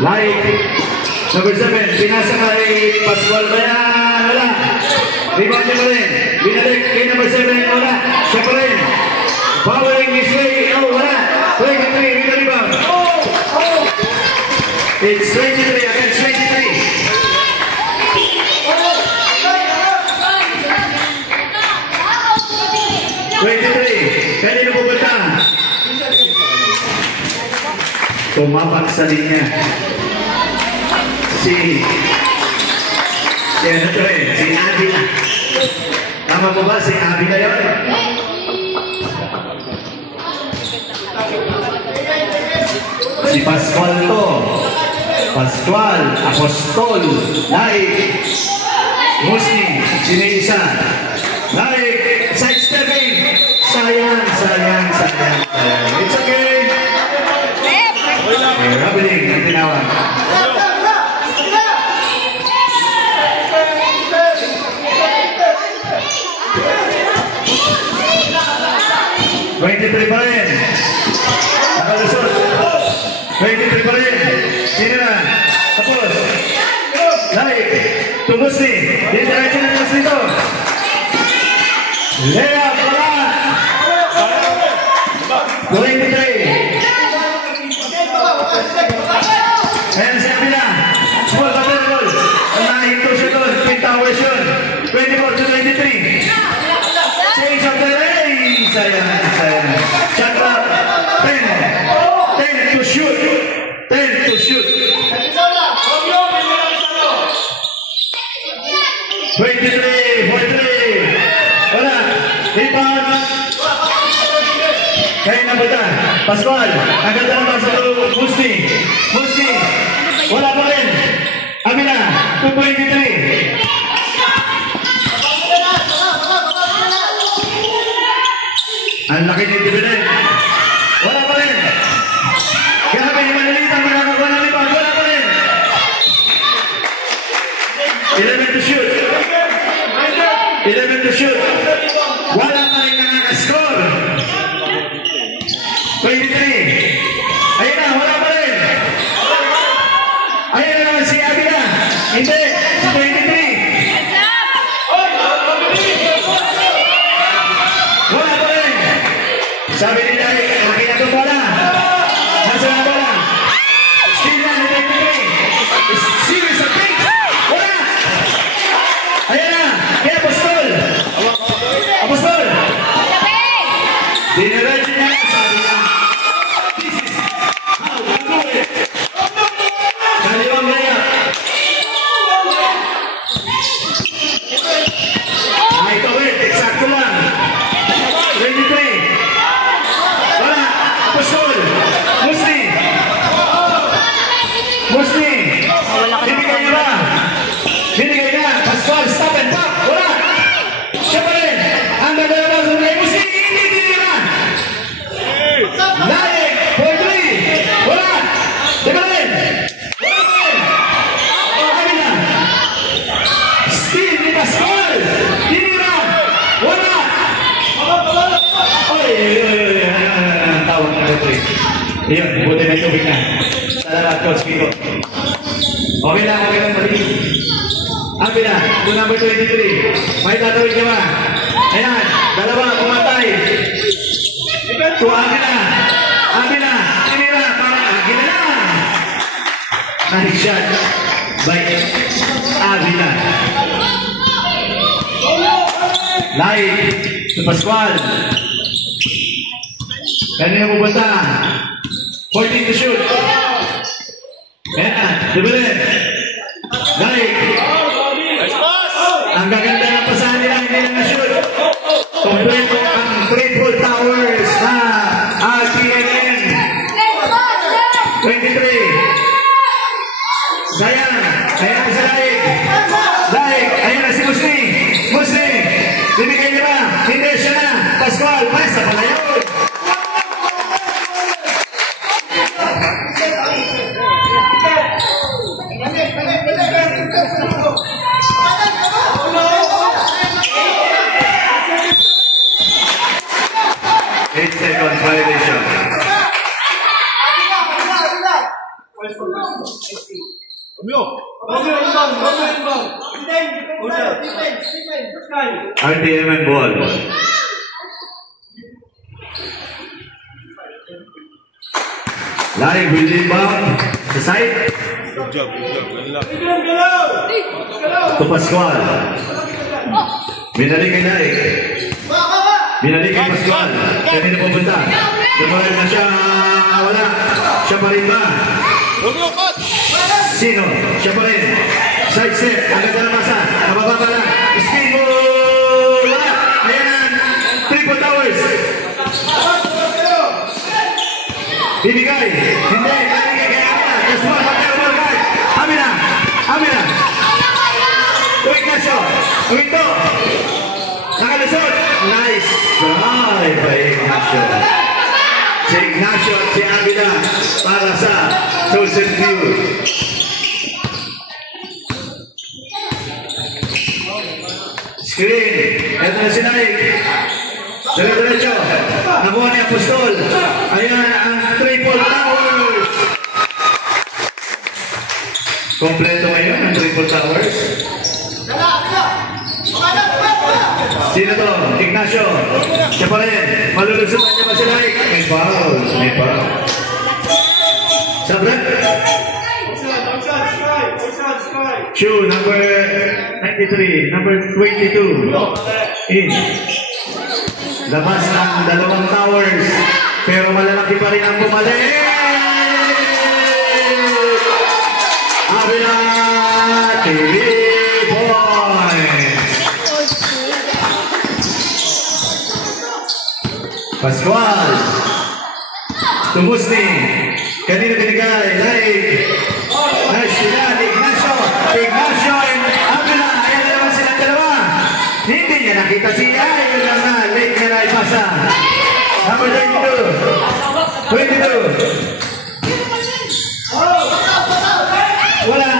Like, number 7, pinasa kay Pascual Bayan, wala. Rebound niya pa rin. Binalik kay number 7, wala. Siya pa rin. Powering his way, oh, wala. 23, with the rebound. It's 23 against 23. 23, kanino pupunta? Tumapak sa linya. Si ano to eh? Si Abila. Tama mo ba? Si Abila yun? Si Pascual to. Pascual, Apostol, Laik, Musni, sino isa? Laik, sidestepping. Sayang. It's okay. Rabiling ang tinawag. Twenty-three pa rin. Nakalusot. 23 pa rin. Sino na? Tapos. Laik. Tumus ni. Diretso na tumus nito. Lea pala. 23. Ayan si Abila. Small cover goal. Nahinto siya doon. Twin Towers yun. 24 to 23. Change of the race. Sayang. Shot clock. 10 to shoot. 10 to shoot. 23, 43. Wala. Rebound. Kaya na buta. Pascual. Ang ganda naman sa Musni. Wala pa rin. Abila. 223. Ang laki ng dividend. Wala pa rin. Grabe yung manalitan. Magkakakuha ng rebound. Wala pa rin. 11 to shoot. 11 to shoot. Wala pa rin nakakascore. 23. Ayun na, wala pa rin. Ayun na naman si Abila. Hindi, si 23. Wala pa rin. Sabi nila, laki na itong bola. Nasa na bola. Still na, 23. Series of things. Wala. Ayun na, kaya Apostol. Dineradyo niya, sabi niya. This is how we do it. Kaliwang laya. Ay, tawid, eksakto lang. 23. Wala, Apostol. Musni. Binigay niya ba? Binigay niya. Pascual, stop and pop. Wala. Siya pa rin. Ang gagawin mo sa Musni. Laik, 43. Wala. Diba rin? Abila. Steve ni Pascual. Tinira. Wala. Tawag na ito. Iyon, buti na tubig na. Salamat, Coach Kiko. Okay lang mali. Abila, to number 23. May tatawid niya ba? Ayan, dalawa, pumatay. To Abila, tinira, parang Abila na. Nice shot by Abila. Laik to Pascual. Kanina pupunta. 14 to shoot. Ayan, Dubilen. Laik. Ang gaganda ng pasahan nila, hindi lang na-shoot. Kompleto ang Grateful Towers na RTNN. 23. Sayang. Ayan si Laik. Ayan na si Musni. Bibigay niya ba? Hindi siya na. Pascual, pasa pala yun. RTM and ball. Live will inbound sa side. Good job. To Pascual. Binalik kay Laik. Binalik kay Pascual. Kanina pupunta. Dumalag na siya. Wala. Siya pa rin ba? Sino? Siya pa rin. Side step. Agad na masa. Kababa pa lang. Spin ball. Wala. Ayan ang triple towers. Bibigay. Hindi. Bibigay kay Amina. Just one. Ball guard. Amina. Ignacio. Uwinto. Nakalusot. Nice drive by Ignacio. Si Ignacio at si Amina para sa Chosen Few. Screen. Ito na si Naik. Diretso. Nakuha ni Apostol. Ayan ang triple towers. Kompleto ngayon ang triple towers. Sino to? Ignacio. Siya pa rin. Malulusutan niya ba si Naik? May foul. Sabre? Chu, number 93, number 22. In. Labas ng dalawang towers. Pero malalaki pa rin ang bumalik. Avila TV points. Pascual. Tumusni. Kanina binigay. Laik. Nice sila. Ignacio and Avila. Ayan na naman silang dalawa. Hindi niya nakita siya. Ayun lang na. Late niya na ipasa. Number 22. Wala.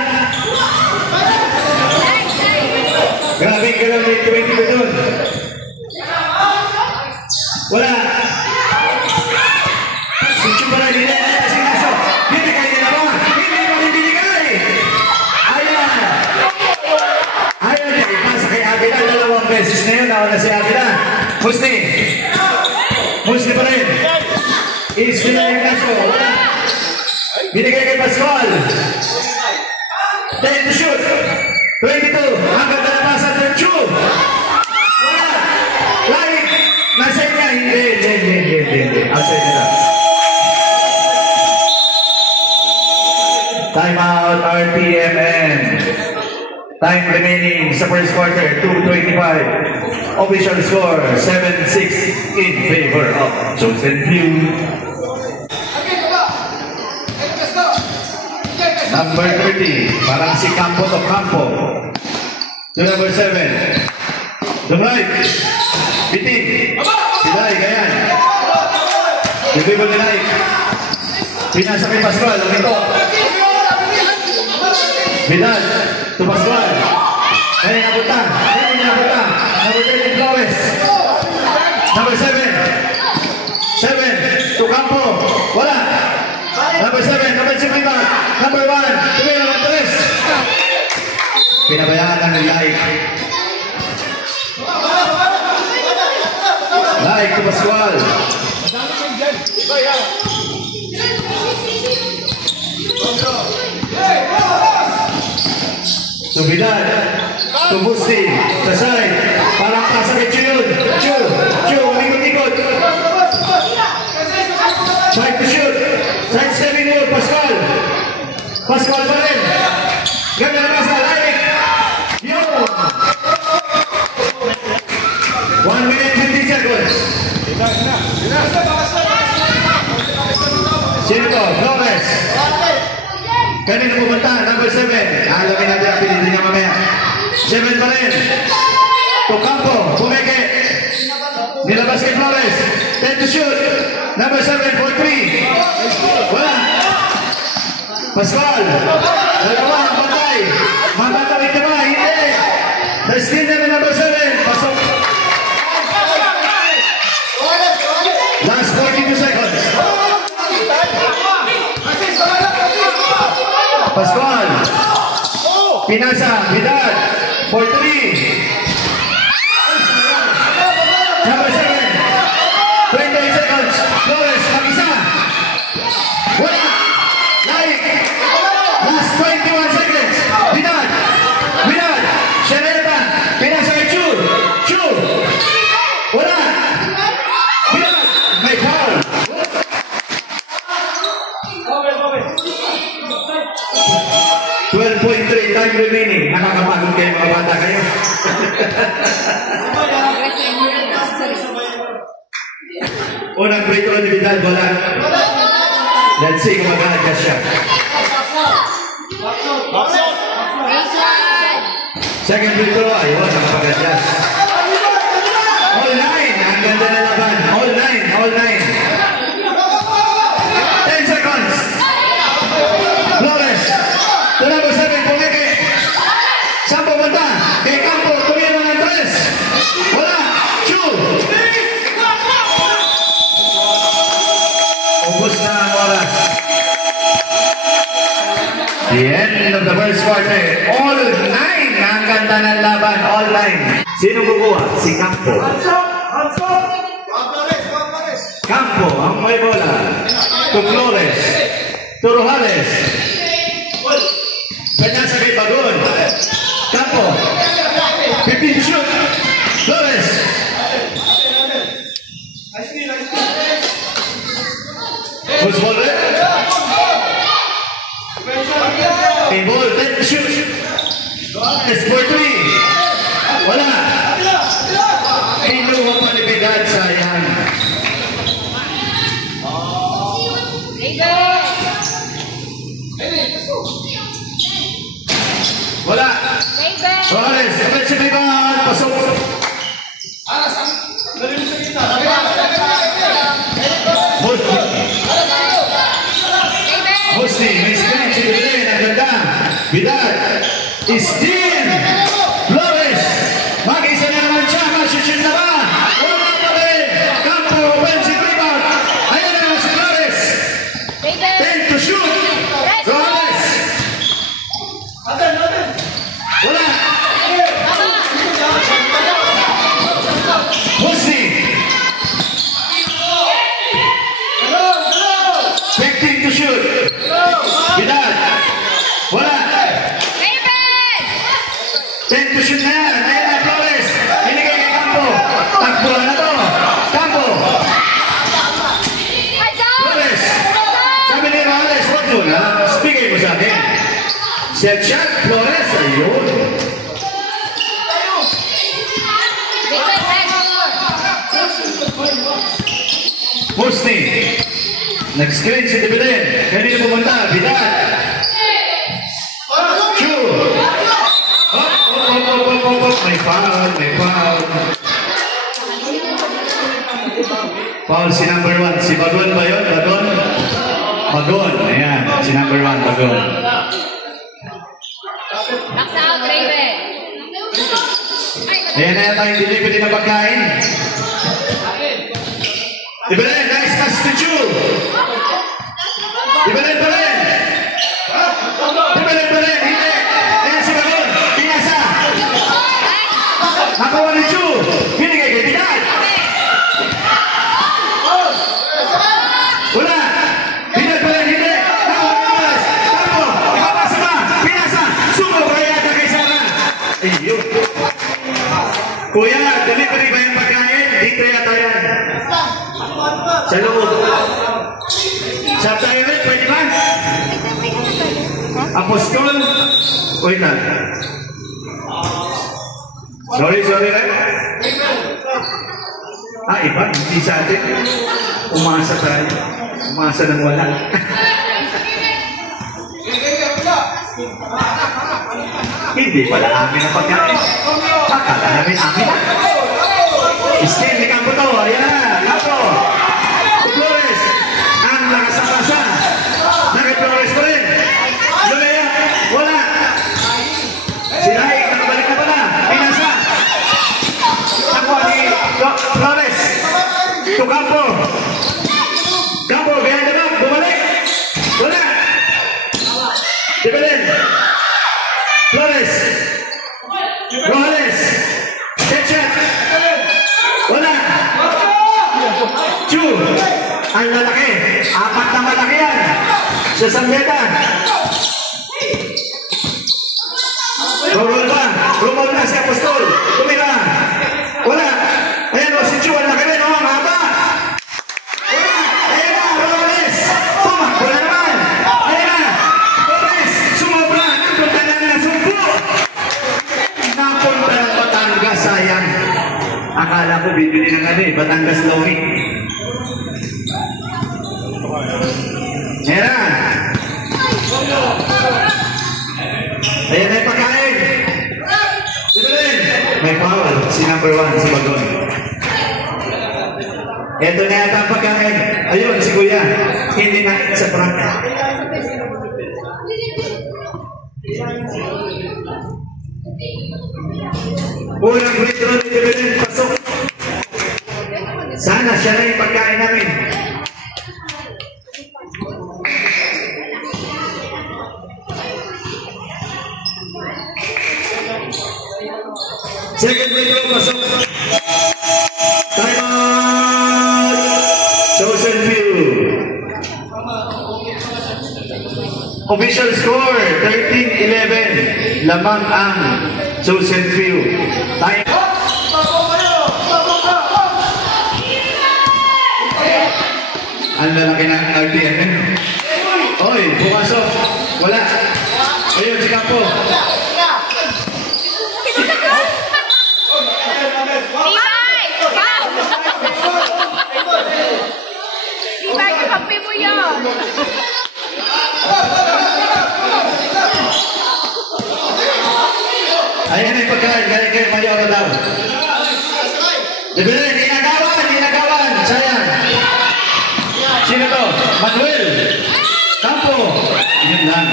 Grabing galaw ni 22 doon. Wala. Sincho pa rin nila. Hindi kayo nila. Hindi pa rin binigay. Ayaw niya. Ipasa kay Avila. Dalawang beses na yun. Nauna si Avila. Husni pa rin. Is-spin na yung Ignacio. Wala. Binigay kay Pascual. 10 to shoot. 22. Hanggang nalabasan ng Chu. Wala. Laik. Nasa niya. Hindi. Outside nila. Time out RTMN. Time remaining sa first quarter. 2:25. Official score. 7-6 in favor of Chosen Few. Number 30, parang si Campo to Campo. To number 7. To right. Bitin. Si Laik, ayan. Yung dribble ni Laik. Pinasa kay Pascual. Ang ito. Vidal. To Pascual. Kaya napunta. Number 30, Flores. Number 7. 7. To Campo. Wala. Number 7, number 5, number 1, tuloy naman 3. Pinabayaan lang ng Laik. Laik to Pascual. To Vidal. To Busti. Sa side. Parang pasa kay Chu. Ikot-ikot. Try to shoot. Side stepping move, Pascual. Pascual pa rin. Ganda naman sa Laik. Yun. 1 minute 50 seconds. Sino to? Flores. Kanina pumunta, number 7. Alamin natin ang pinili niya mamaya. 7 pa rin. To Campo, Pumeke. Nilabas kay Flores. 10 to shoot. Number 7 for 3. Wala. Pascual. Dalawa ang patay. Matatawid ka ba? Hindi. Na-steal na number 7. Pasok. Last 42 seconds. Pascual. Pinasa, Vidal. For 3. Number 7. 28 seconds. Flores, mag-isa. Wala. Laik. Last 21 seconds. Vidal. Vidal. Shereta. Pinasa kay Chu. Chu. Wala. Vidal. May foul. 12.3 time remaining. Nakakapagod kayo mga bata kayo. Unang free throw ni Vidal, wala. Let's see kung magkakagas siya. Second free throw, ayun, nakapagagas. All 9, ang ganda na laban. All 9, all 9. 10 seconds. Flores. Tulad 7, pumeke. Sampo punta. Kay Campo, tumira ng 3. Wala. Chu. Ubus na ang oras. The end of the first quarter. All 9 ang ganda ng laban. All 9. Sino kukuha? Si Campo. Campo ang may bola. To Flores. To Rojales. Penasa kay Bagon. Campo. 15 to shoot. Flores. Who's ball red? A ball, 10 to shoot. Flores for 3. Wala. Kinuha pa ni Vidal, sayang. Wala. Flores, si Vidal, pasok. Musti, may screen si Vidal, ang ganda. Vidal, steal. Flores, mag-isa na naman siya, masishoot na ba? Wala pa rin. Campo, offensive rebound. Ayan na naman si Flores. 10 to shoot. Flores. Wala. Musti. 15 to shoot. Vidal. Wala. 10 to shoot na yan. Ayan na, Flores. Binigay kay Campo. Takbo na to. Campo. Flores. Sabi ni Flores, wag mo na. Bigay mo sa akin. Set shot, Flores. Ayun. Musti. Nag-screen si Tibiden. Kanina pumunta. Vidal. Chu. May foul. May foul. Foul si number 1. Si Bagon ba yun? Bagon? Bagon. Ayan. Si number 1. Bagon. Box out, Raven. Ayan na yata yung delivery na pagkain. Tibiden. Nice pass to Chu. Tibiden pa rin. Tibiden pa rin. Hindi. Ayan si Bagon. Pinasa. Nakawa ni Chu. Binigay kay Vidal. Wala. Vidal pa rin. Hindi. Nakawa ni Flores. Campo. Ikapasa ba? Pinasa. Sumo pa yata kay Sara. Ayun. Kuya, delivery ba yung pagkain? Dito yata yan. Sa loob. Sa tayo rin, pwede ba? Apostol. Wait lang. Sorry rin. Iba. Hindi sa atin. Umasa tayo. Umasa nang wala. Hindi pala amin ang pagkain. Akala namin amin. Steal ni Campo to. Ayan na. Campo. Flores. Ang nakasakasa. Nag-Flores pa rin. Lumaya. Wala. Si Laik. Nakabalik na pala. Pinasa. Nakuha ni Flores. To Campo. Campo. Behind the back. Bumalik. Wala. Dibalik. Ang lalaki. Apat na malaki yan. Sa sambetan. Rumol na si Apostol. Tumira. Wala. Ayan o, si Chu. Ang laki rin o. Ang haba. Wala. Ayan na. Robles. Tumakbo na naman. Ayan na. Robles. Sumobra. Napunta na ng sumpo. Napunta ng Batangas. Sayang. Akala ko bibili ng ano eh. Batangas Lomi. Ayan na. Ayan na yung pagkain. Sibilin. May foul. Si number 1, si Bagon. Ito na yata ang pagkain. Ayun, si Kuya. Hindi na sa prank. Unang free throw ni Sibilin. Pasok. Sana siya na yung pagkain namin. Second free throw, pasok. Time out. Chosen few. Official score, 13-11. Lamang ang chosen few. Time out. Ang lalaki ng RTM. Oy, pumasok. Wala. Ayun, si Campo. Ibay, kakampi mo yun. Ayan na yung pagkain. Galing Mayoro daw. Dibilin, ninagawan. Sayang. Sino to? Manuel. Campo. Yun lang.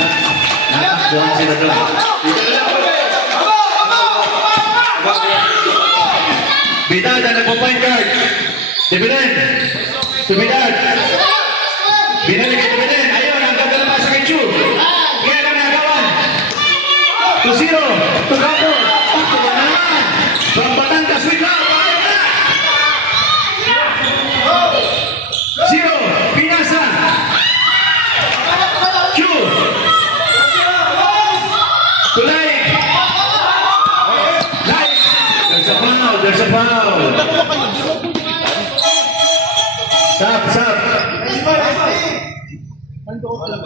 Natakbuhan sila doon. Bidad ang nagpo-point guard. Dibilin. Tumidad. Binalik kay Dibilin. Ayun, ang ganda naman sa kay Chu. Kaya lang nagawan. 2-0. Campo. Tuwa na naman. From Batangas with love. Zero, Pinasa. Q. Tulay. There's a foul. Stop.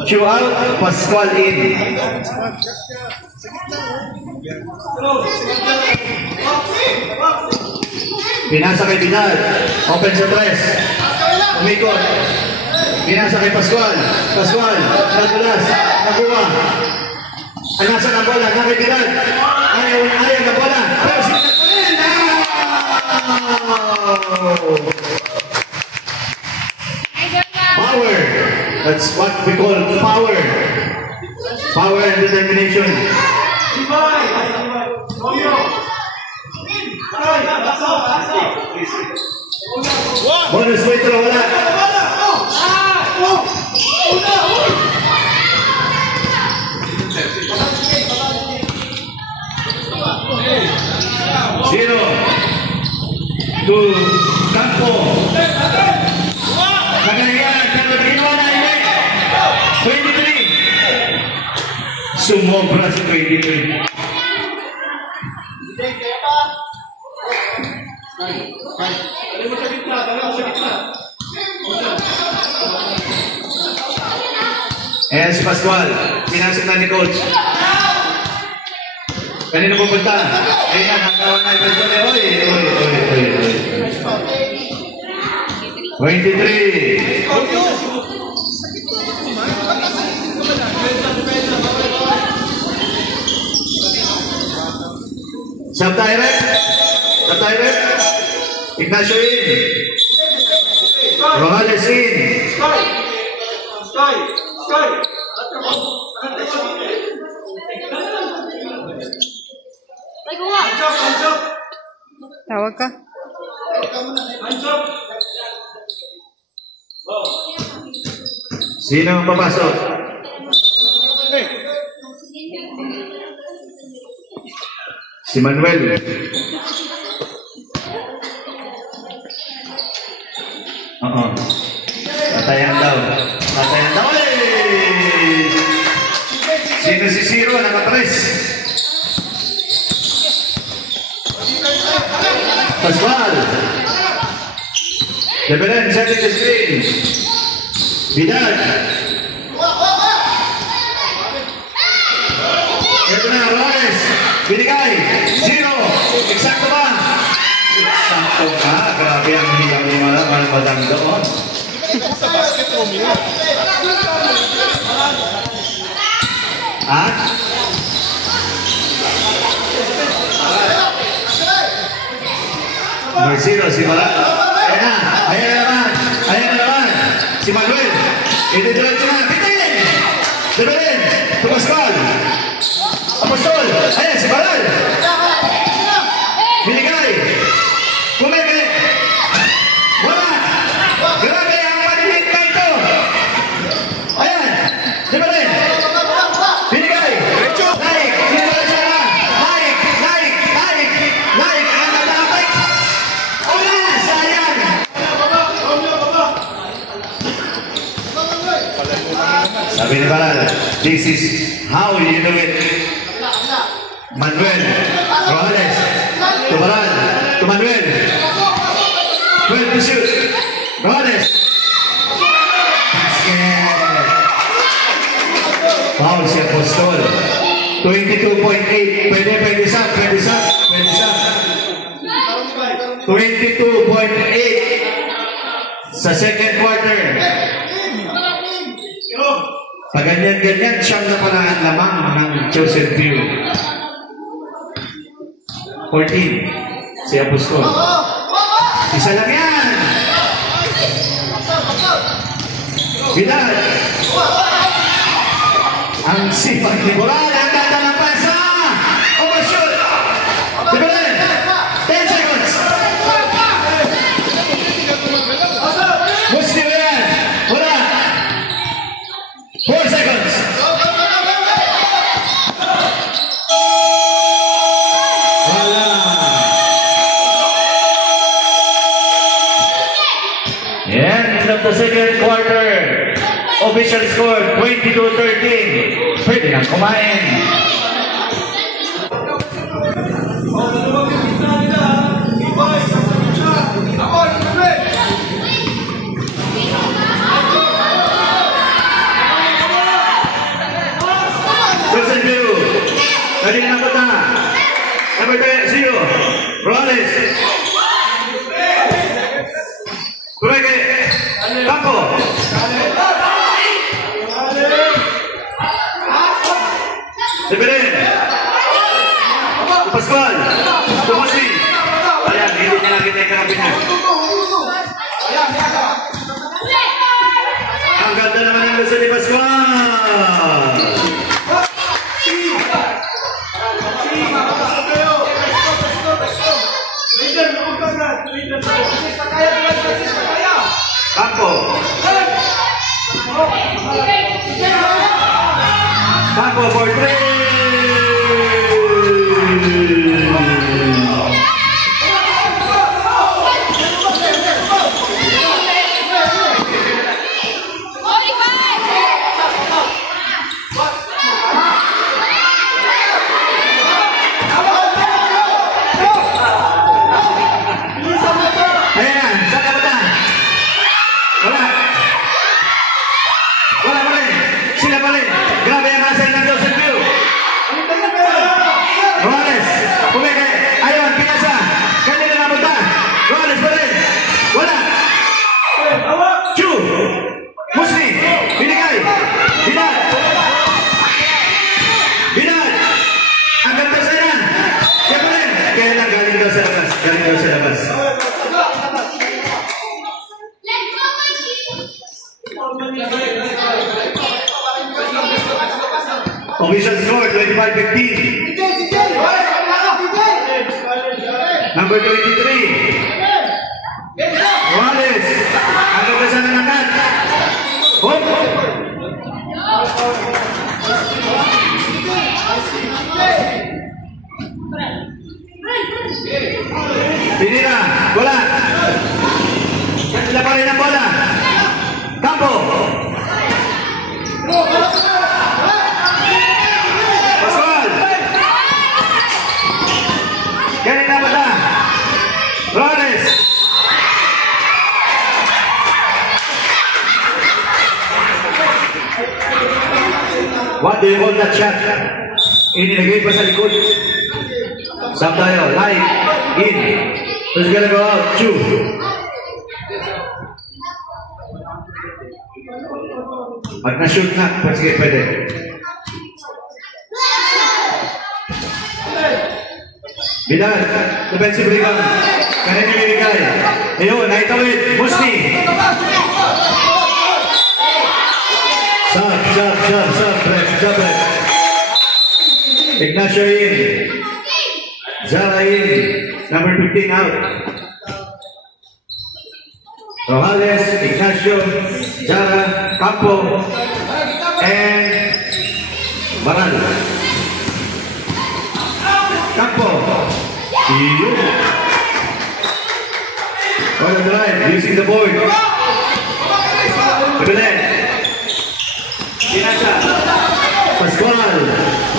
Q out, Pascual in. Pinasa kay Binal. Open sa press. Umikot. Pinasa kay Pascual. Nagulas. Nakuha. Anasa ng bola. Nakitiran. Ayaw ng bola. Pero sinagulin. Power. That's what we call power. Power and determination. Bonus free throw, wala. Zero. To Campo. Kagayan, pero ginawa na hindi. 23. Sumobra si 23. Ayan si Pascual. Pinasok na ni Coach. Kanino pupunta? Ayan, nakawan na ito. Oy. 23. Sub direct. Ignacio in. Rojales in. Sky. Tawag ka. Sino ang papasok? Si Manuel. naka-press. Pascual. Lebelen, setting the screen. Vidal. Ito na, Roles. Binigay. 0. Eksakto ba? Eksakto ka. Grabe ang hilang ni Madam doon. Ha? Number 0, si Maral. Ayan na. Ayan na naman. Ayan na naman. Si Manuel. Ito-diretso na. Bitin! Lebelen. Tumascal. Apostol. Ayan, si Maral. Binigay. Kumeke. Wala. Grabe ang malilit na ito. Ayan. Lebelen. Binigay. Naik. Diretso na. Naik. Naik. Naik. Naik. Ang natapik. Wala. Sayang. Sabi ni Maral, this is how you do it. Manuel Robles to Maral to Manuel. 12 to shoot. Robles. Basket. Foul si Apostol. 22.8. Pwede sa. 22.8 sa second quarter. Pag ganyan-ganyan, siyang na pala ang lamang ng Joseph View. 14, si Apostol. Isa lang yan! Vidal! Ang sipag ni Boral, ang ganda ng pasa! Overshoot! Lebelen! 10 seconds! Muslim yan! Wala! 4 seconds! Wala! End of the second quarter. Official score 22-13. Pwede nang kumain. Joseph View. Kanina na punta. Number 0. Robles. Kumeke. Bako. Lebelen. Pascual. Tumasi. Ayan, hindi niya lagi tayo karabinan. Ang ganda naman ang gusto ni Pascual. Campo. Campo for 3. Official score 25-15. Number 23. Robles. Ang gagasa na nakat. Hop. Pinira. Bola. Sila pa rin ang bola. Campo. Pascual. What do you call that shot? Inilagay pa sa likod. Sab tayo. Light. In. Who's gonna go out? Two. At na-shoot na. Sige, pwede. Bilal. Defensive rebound. Kanina nilibigay. Ayun, naitawid. Musni. Sub. Ignacio in. Zara in. Number 15 out. Rojales, Ignacio, Zara, Campo, and Baral. Campo. On the drive, using the board. Belen. Pinasa. Pascual.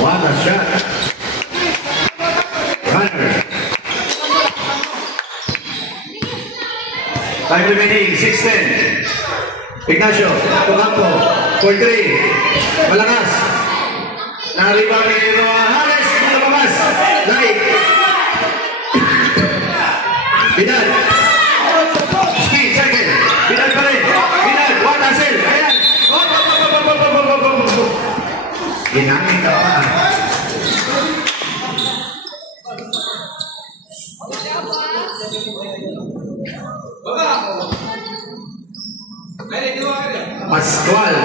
What a shot. Runner. Time remaining, 6-10. Ignacio, Tocampo, for 3. Malakas. Naribang ni Rojales, malabas. Light. Bidal. Speed, second. Bidal pa rin. Bidal, one hustle. Ayan. Ginangin ka pa. Pascual.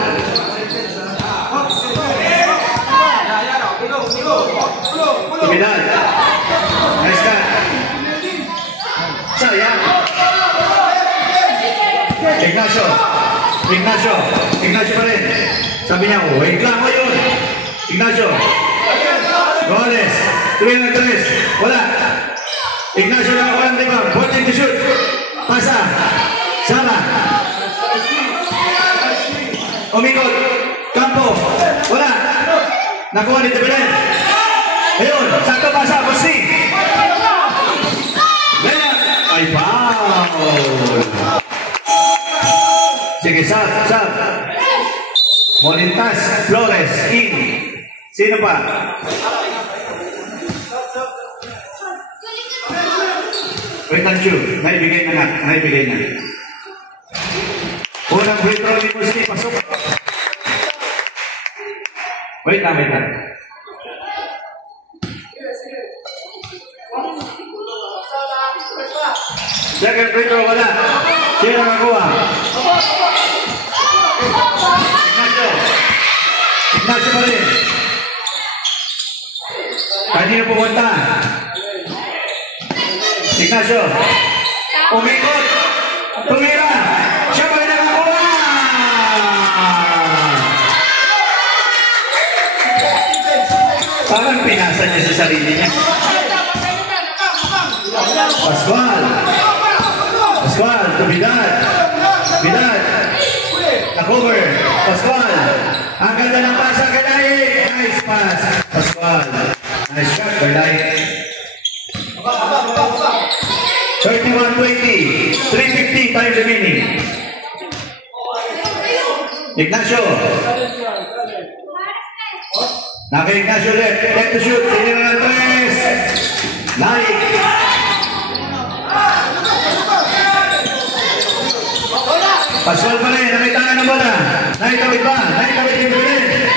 Bidal. Nice cut. Sayang. Ignacio pa rin. Sabi niya, wait lang mo yun. Ignacio. Rojales. 3 na 3. Wala. Ignacio na walang rebound. 14 to shoot. Pasa. Sama. Umikot. Campo. Wala. Nakuha dito Belen. Ayun. Sakto pasa. Pusti. Belen. Ay, foul. Sige, sub. Molintas. Flores. In. Sino pa? Wait lang, Chu. Naibigay na. Unang free throw ni Musti. Pasok. Wait lang. Second free throw, wala. Sino nakakuha? Ignacio pa rin. Kanina pumunta. Ignacio. Umikot. Tumira. Siya pa rin nakakuha. Parang pinasa niya sa sarili niya. Pascual. To Bidal. Na-cover. Pascual. Ang ganda ng pasa kay Laik. Nice pass. Pascual. Nice shot kay Laik. 31-20. 3:50 time remaining. Ignacio. Ignacio left to shoot. Tinira ng 3. Laik. Pascual pa rin, namitangan ng bola. Naitawid yung Belen.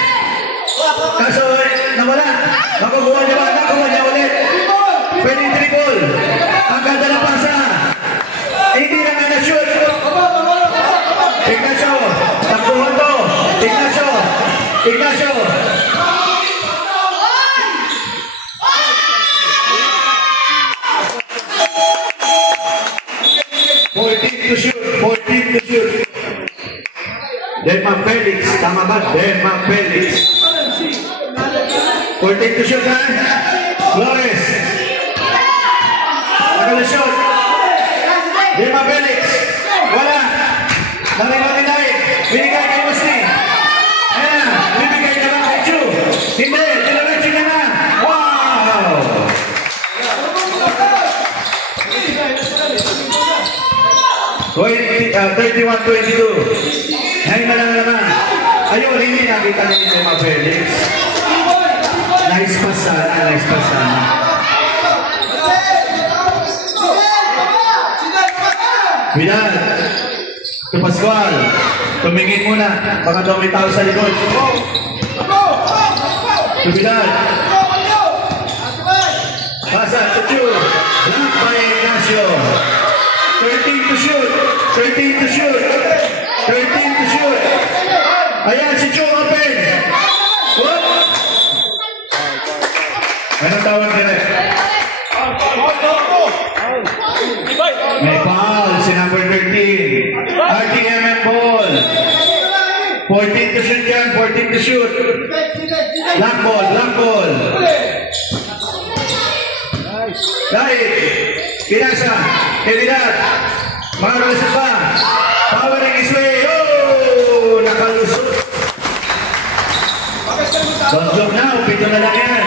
Kaso nawala. Makukuha niya ulit. Pwede triple. Ang ganda ng pasa. Hindi na nga na-shoot. Ignacio. Takbuhan to. Ignacio. 14 to shoot. Derma Felix, tama ba? Derma Felix. 14 to shoot, ha? Flores. Nagala-shoot. Derma Felix. Wala. Nari. Binigay kay Musti. Ayan na. Bibigay na lang kay Chu. Hindi. Dilaretso niya na. Wow! 31-22. Ngayon na lang naman. Ayun, hindi nakita niyo yung mga Felix. Nice pass sana, nice pass sana. Vidal, to Pascual, tumingin muna, baka daw may tao sa likod. To Vidal. Pasa to Chu, blocked by Ignacio. 13 to shoot, 13 to shoot, 13 to shoot. Ayan, si Chu open. What? Anong tawag nila? May foul, si number 13. RTM and ball. 14 to shoot yan, 14 to shoot. Black ball, black ball. Dahil, Pinasa, Evidad, mga kalusot pa. Powering his way. Oh, nakalusot. Don't joke now, pito na lang yan.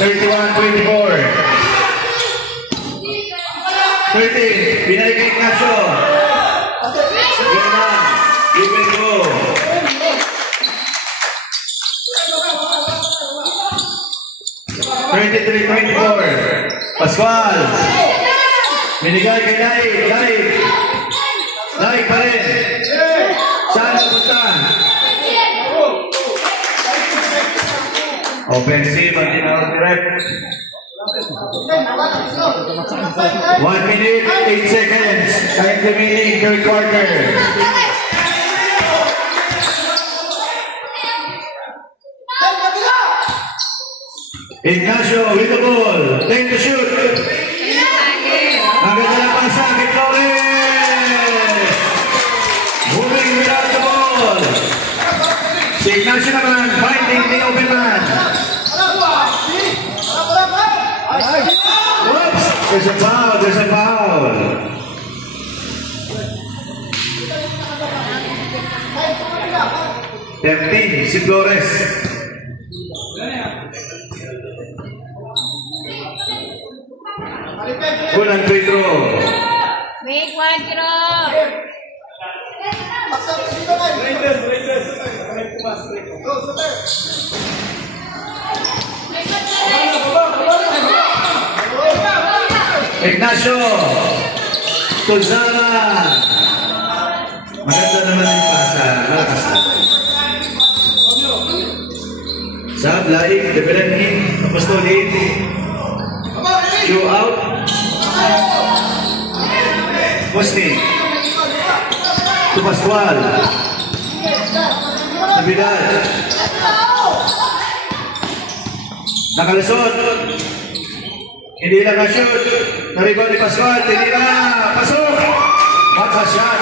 31-24. 13, binalik kay Ignacio. Sige na, you will go. 33-24. Pascual. Binigay kay Daig. Daig pa rin. Saan napunta? Offensive at in-out-direct. 1 minute, 8 seconds. Time remaining, third quarter. Ignacio with the ball. 10 to shoot. Ang ganda ng pasa, kay Flores. Moving without the ball. Si Ignacio naman, finding the open man. Whoops! There's a foul, there's a foul. Tempting, si Flores. Unang free throw. Make one throw. Ignacio Tuzara. Maganda naman yung pasa. Malakas na. Sab, Laik, Debelenkin, Apostolid. Show out. Musni. To Pascual. Navidad. Nakalusot. Hindi lang na-shoot. Naribaw ni Pascual. Tinira. Pasok. Baka shot.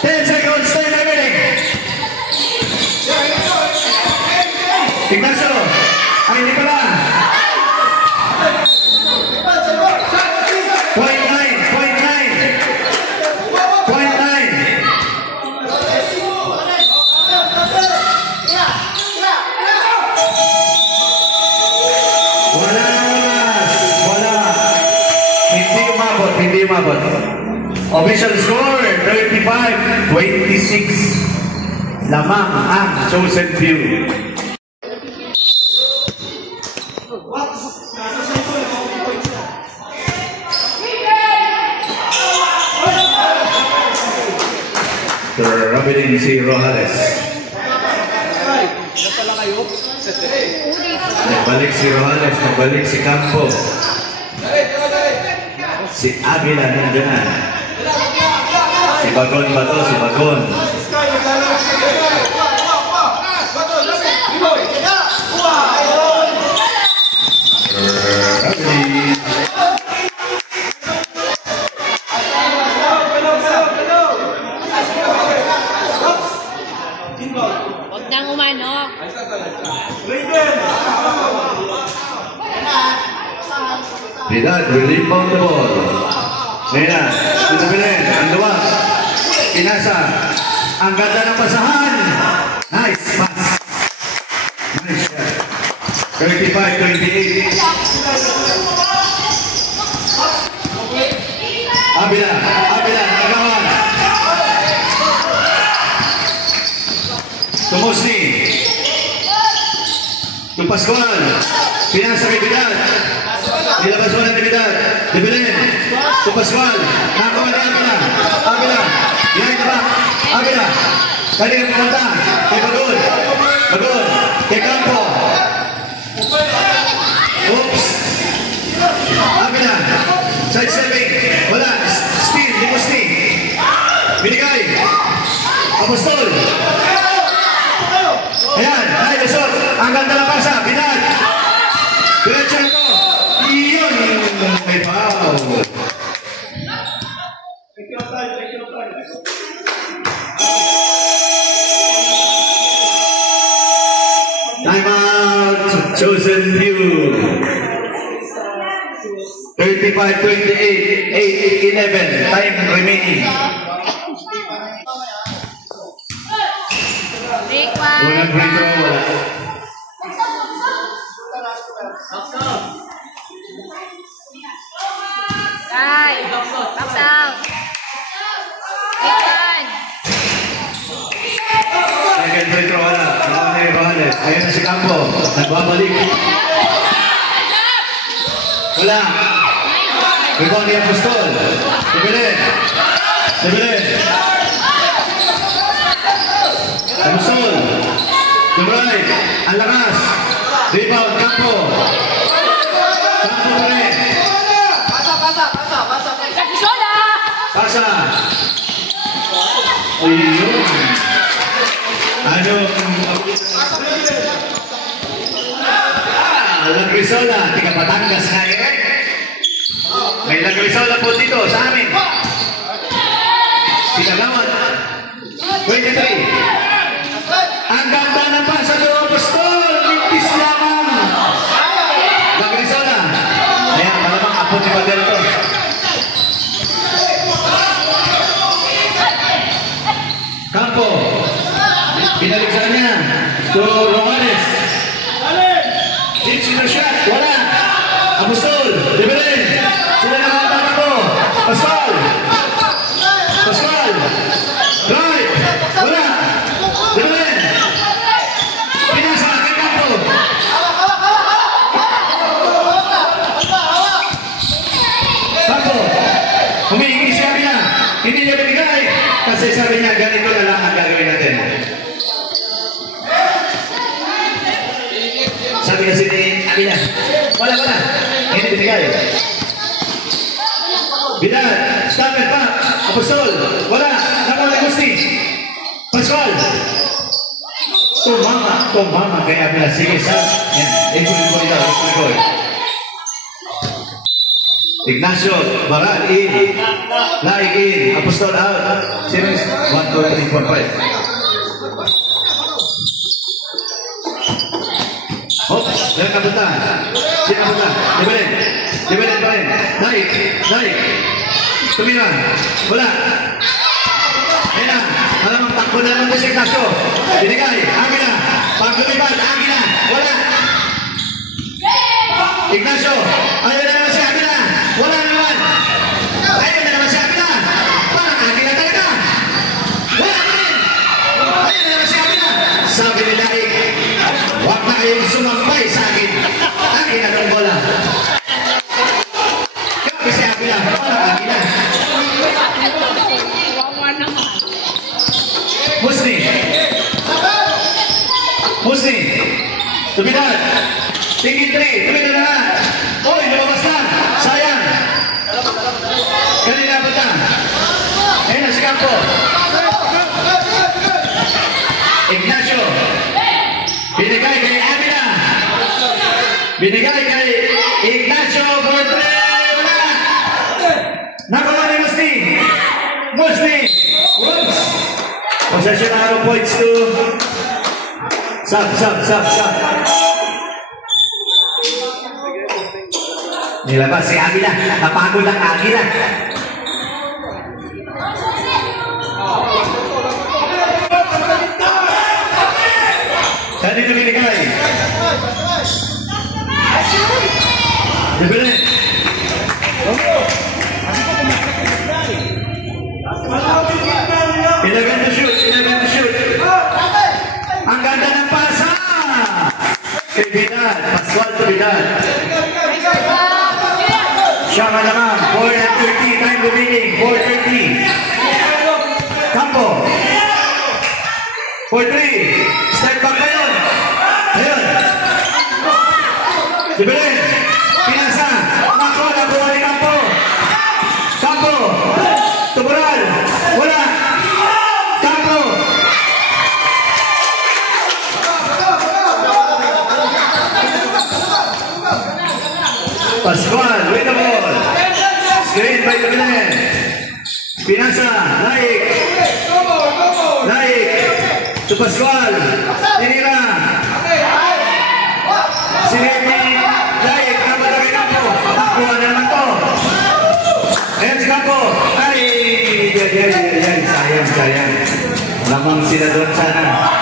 10 seconds. Time remaining. Ignacio. Ay, hindi pala. Point 9. Hindi umabot. Official score, 35-26. Lamang ang chosen few. Rabilin si Rojales. Nagbalik si Rojales, nagbalik si Campo. Si Avila nandiyan. Si Bagon ba to? Si Bagon. Huwag nang umano. Vidal will rebound the ball. Nena, dito bilhin, ang luwag. Pinasa. Ang ganda ng pasahan. Nice pass. Nice shot. 35-28. Avila, nagawan. Pascual. Pinasa kay Vidal. Nilabas mo ng Vidal. Dibelin. To Pascual. Nakakuha ni Agila. Agila. Behind the back. Agila. Kali ang pumunta. Kay Bagol. Bagol. Kay Campo. Oops. Agila. Side stepping. Wala. Steal. Limusti. Binigay. Apostol. Ayan. Ay, Lesot. Ang ganda ng pasa. Binag. Diretso ito. Iyon. May foul. Time out. Chosen View. 35-28. 8-11. Time remaining. Break one. Walang free throw. Wala. Guys, box out. Break one. Second free throw. Wala. Wala na yung Robles. Ayun na si Campo. Nagbabalik. Wala. Rebound ni Apostol. Dibelin. Dibelin. Apostol. Dibelin. Ang lakas. Rebound. Campo. Campo pa rin. Pasa. Ayun. Lagrisola. Tiga Batangas na eh. May Lagrisola po dito sa amin. Sinagawad. 23. Ang ganda na pa sa Duro Apostol. Mintis lamang. Lagrisola. Ayan, malamang apo ni Badelto. Campo. Binalik sa kanya. To Romanes. Hits in the shot. Wala. Apostol. Dibelin. Sila na mga tama ko. Pascual. Pascual. Right. Wala. Dibelin. Pinasa kay Campo. Campo. Humihingi siya niya. Hindi niya binigay. Kasi sabi niya, ganito na lang ang gagawin natin. Sabi kasi ni Akila, wala. Hindi binigay. Vidal, stopper pa. Apostol, wala. Nakuha ni Gusti. Pascual. Tumama kay Akila. Sige, sir. Yan, ikunin ko ito. Ignacio, Baral, in. Laik in. Apostol out. Series 1, 2, 3, 4, 5. Oops, meron kapunta. Sino kapunta? Dibelin pa rin. Naik. Tumira. Wala. Ayan na. Malamang takbo na naman si Ignacio. Binigay. Agila. Paglumibat. Agila. Wala. Ignacio. Ayaw na naman si Agila. Wala na naman. Ayaw na naman si Agila. Parang Agila talaga. Wala na rin. Ayaw na naman si Agila. Sabi ni Naik, huwag na kayong sumambay sa akin. Akin na ng bola. Grabe si Agila. Parang Agila. Musni. Tumidad. Tingin 3. Tumidad na. Oy, lumabas na. Sayang. Kanina ba ta? Ayun na si Campo. Ignacio. Binigay kay Amina. Binigay kay Ignacio Bortre. Wala. Nakuha ni Musni. Whoops. Possession arrow points to Sub. Nilabas si Agila. Napagod ang Agila. Dali na binigay. Dibelin. 11 to shoot. Ang ganda ng pasa. Kay Vidal, Pascual to Vidal. Siya naman, 4:30, time remaining, 4:30. Campo. 4-3. Step back na yun. Ayun. Dibelin. Pinasa. Nakuha ni Campo. Campo. Tubural. Wala. Campo. Pascual, win the ball. Screen by Dibelin. Pinasa. Naik. Naik. To Pascual. Tinira. Si Levi. Naik. Namatagay Campo. Nakuha na naman to. Ayan si Campo. Ay. Sayang. Lamang sila doon sana.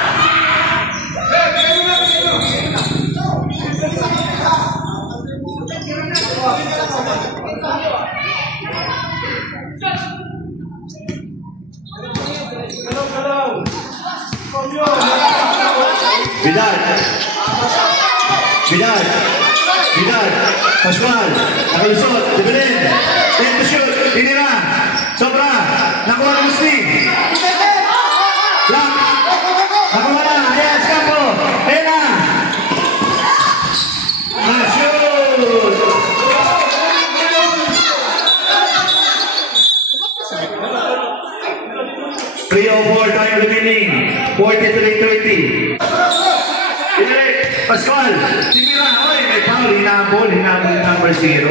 Vidal, Pascual, nakalusot, Dibelin, aim to shoot, tinira, sobra, nakuha na Muslim, lock, nakuha na, ayan, Campo, ayan na, shoot, 3:04 time remaining, 43-30. Pascual, tinira, oy, may foul, hinabol number 0.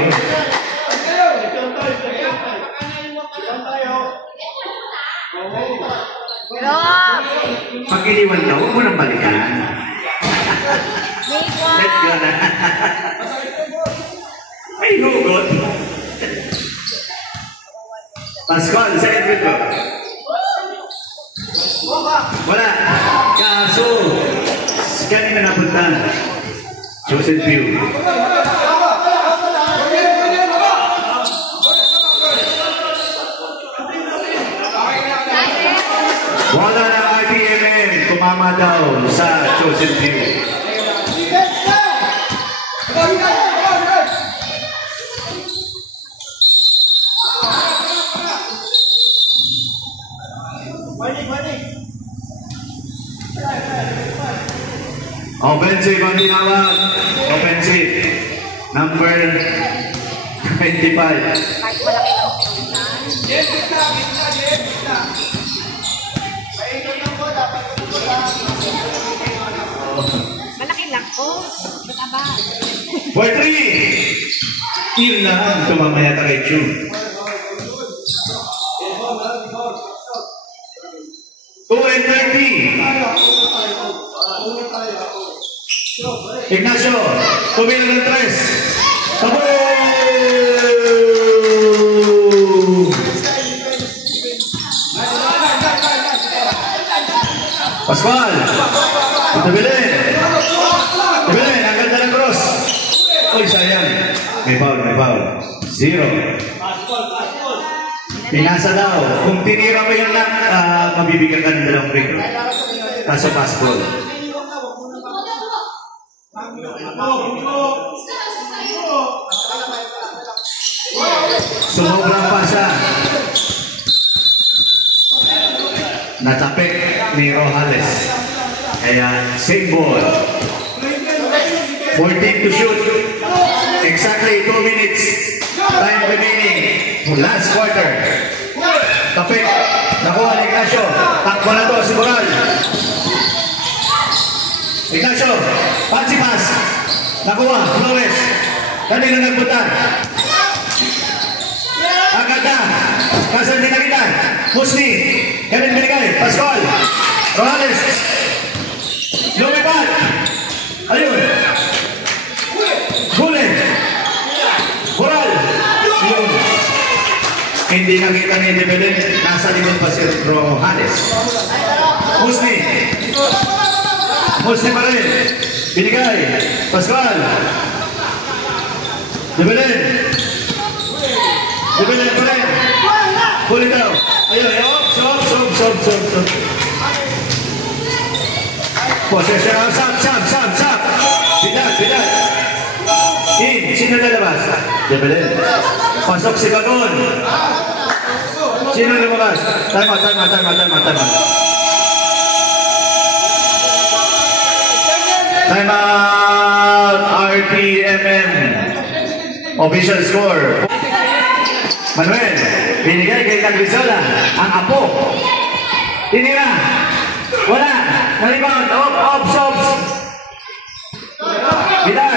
Pag iniwan ka, huwag mo nang balikan. Let's go na. Ay, hugot. Pascual, second free throw. Wala. Kaso, kanina napunta. Joseph View. Wala na RPMM. Tumama daw sa Joseph View. Offensive ang tinawag. Offensive. Number 25. Malaki lang po. Mataba. 4-3. Yun na ang tumamaya kay Chu. Ignacio, tumira ng 3. Tabo! Pascual, Dibelin, ang ganda ng cross. Uy, sayang. May foul. 0. Pinasa daw. Kung tinira mo yun lang, mabibigyan ka ng 2 free throw. Kaso Pascual. Sumobra pa siya. Natapik ni Rojales. Kaya same ball. 14 to shoot. Exactly 2 minutes. Time remaining. Last quarter. Tapik. Nakuha ni Ignacio. Takbo na to si Moral. Ignacio. Pansi pass. Nakuha. Flores. Kanina nagbutan. Agada. Kasan dinagitan. Musni. Kevin Binigay. Pascual. Rojales. Lumipad. Ayun. Huli. Moral. Yun. Hindi nakita ni Dibelin. Nasa likod pa si Rojales. Musni. Musni pa rin. Binigay. Pascual. Dibelin. Dibelin pa rin. Huli daw. Ayun. Stop. Possession. Stop. Bidal. In, sino lalabas? Jebelin. Pasok si Bagon. Sino lumabas? Time out. Time out, RPMM. Official score. Manuel, binigay kay Tagrizola ang apo. Tinira. Wala. Nalibaut. Ops. Bidal.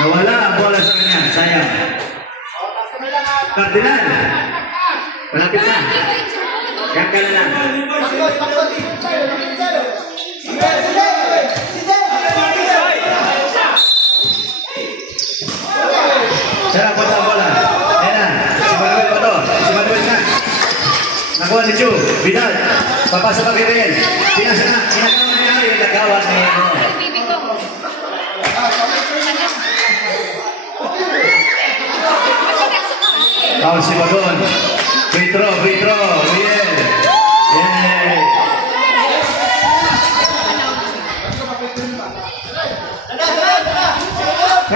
Nawala ang bola sa kanya. Sayang. Cardinal. Malapit na. Yan ka na lang. Sarap po ang bola. Ayan na. Si Manuel pa to. Si Manuel na. Nakuha ni Chu. Bidal. Papasok ang Gabriel. Pinasa na. Pinagawa niya. Yung nagawa ni Bibi ko. Foul si Bagon. Free throw. Riel. Yay.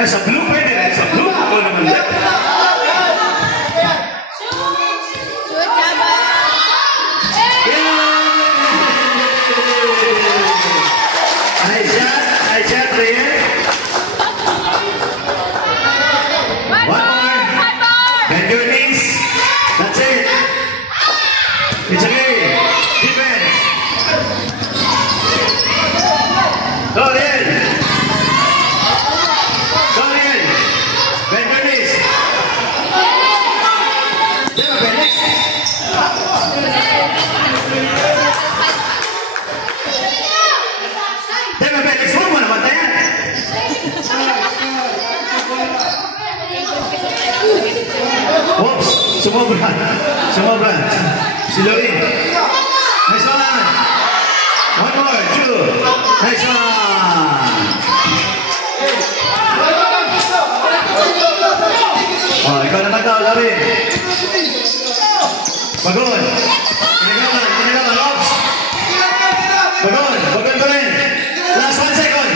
Sa blue pwede rin. Sa blue ako naman dyan. Nice shot, Riel. One more. Bend your knees. That's it. It's a game. Defense. Go, Riel. Bend your knees. Diba, Felix? Diba, Felix? Huwag mo naman tayo. Oops, sumobra. Si Lorin. Nice one. One more, two. Nice one. Oh, ikaw naman daw, Lorin. Bagon. Pinagawan, Ops. Bagon pa rin. Last 1 second.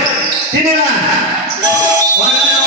Tinira. Wala na.